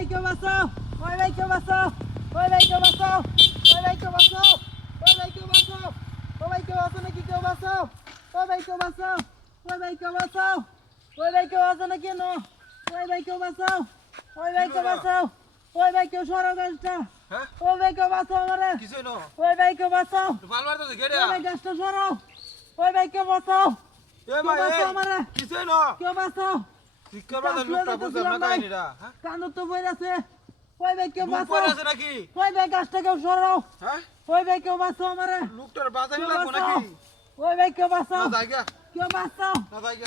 ভাই কেউ বাঁচাও, ওই ভাই কেউ বাঁচাও, ওই ভাই কেউ বাঁচাও, ওই ভাই কেউ বাঁচাও, ওই ভাই কেউ বাঁচাও, ও ভাই কেউ বাঁচাও নাকি কেউ বাঁচাও, ওই ভাই কেউ বাঁচাও, ওই ভাই কেউ বাঁচাও, ওই ভাই কেউ বাঁচাও নাকি নো, ওই ভাই কেউ বাঁচাও, ওই ভাই কেউ বাঁচাও, ওই ভাই কেউ সরাও গাছটা, ওই ভাই কেউ বাঁচাও আমারে, ওই ভাই কেউ বাঁচাও, ওই ভাই গাছটা সরাও, ওই ভাই কেউ বাঁচাও, কেউ বাঁচাও আমারে, কেউ বাঁচাও, কান্দো তো বই আছে, ওই ভাই কেউ বাঁচাও, ওই ভাই গাছটা কেউ সরাও, ওই ভাই কেউ বাঁচাও আমারে, ওই ভাই কেউ বাঁচাও, কেউ বাঁচাও,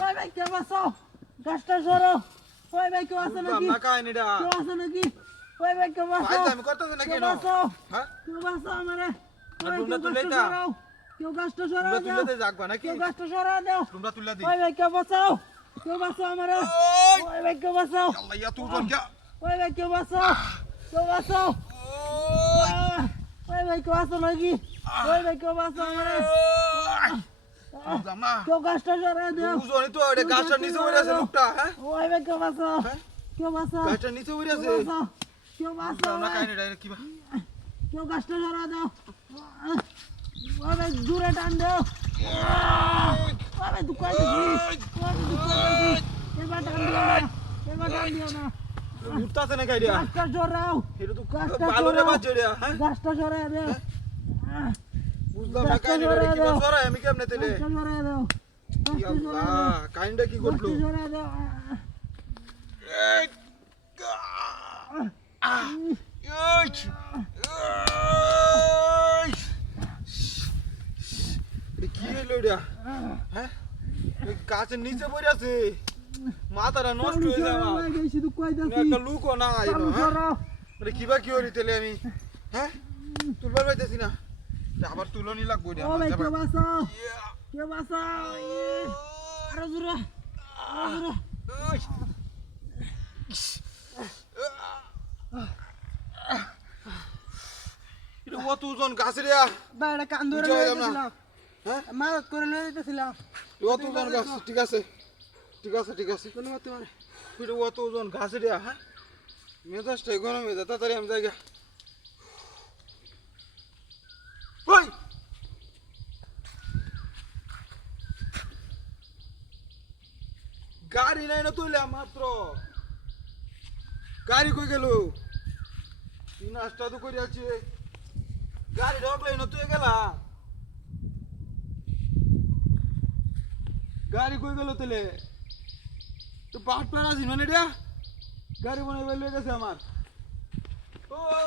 ওই ভাই কেউ বাঁচাও, গাছটা সরাও, ওই ভাই কেউ আছে নাকি, কেউ আছে নাকি, ওই ভাই কেউ বাঁচাও, কেউ বাঁচাও, কেউ বাঁচাও আমারে, ওই কেউ গাছটা সরাও, কেউ গাছটা সরাও দাও, কেউ গাছটা সরাও দাও, ওই ভাই কেউ বাঁচাও, কেউ বাঁচাও আমারে, ওই ভাই কেউ বাঁচাও, ওই ভাই কেউ বাঁচাও, কেউ বাঁচাও, ওই ভাই কেউ বাঁচাও নাকি, ওই ভাই কেউ বাঁচাও আমারে, কেউ গাছটা সরাও দাও, ওই ভাই কেউ বাঁচাও, কেউ বাঁচাও, কেউ বাঁচাও, কেউ গাছটা সরাও দাও, ওই ভাই দূরে টান দাও, ওই ভাই দুঃখাই দেখি, ওই ভাই দুঃখাই দেখি, এবার টান দিও না, এবার টান দিও না, গাছটা সরাও, গাছটা সরাও, গাছটা সরাও দাও, গাছটা সরাও দাও, আমি কেমনে তেলে গাছটা সরাও দাও, গাছটা সরাও দাও, কাহিনীটা কি করলো গাছটা সরাও দাও, কি হইলো এটা হ্যাঁ গাছের নিচে পড়ে আছে মাথাটা নষ্ট হয়ে যায় আমার শুধু কইতাছি একটা লুকও না চালু সরাও, কিবা কি হরি তেলে আমি হ্যাঁ তুলবার পাইতেছি না আবার তুলনি লাগবো ও ভাই কেউ বাঁচাও, কেউ বাঁচাও, আরো জোরে, আরো জোরে, এটা অত ওজন গাছের ভাই এটা কান ধরে বুঝাই লয়ে দাও না। যেতেছিলাম, হ্যাঁ মাদত করে লয়ে যেতেছিলাম, অত ওজন গাছ ঠিক আছে ঠিক আছে ঠিক আছে ধন্যবাদ তোমার, এটা অত ওজন গাছের হ্যাঁ মেজাজটা গরম হয়ে যায় তাড়াতাড়ি আমি জায়গা ওই গাড়ি নাই না তুইলে মাত্র গাড়ি কই গেল তুই নাস্তা তো করে আছে গাড়ি ঢকলাই না তুই গেলা গাড়ি কই গেল তেলে তো বাট পার আছিস মানে রে গাড়ি বানাই বের হয়ে গেছে আমার ওই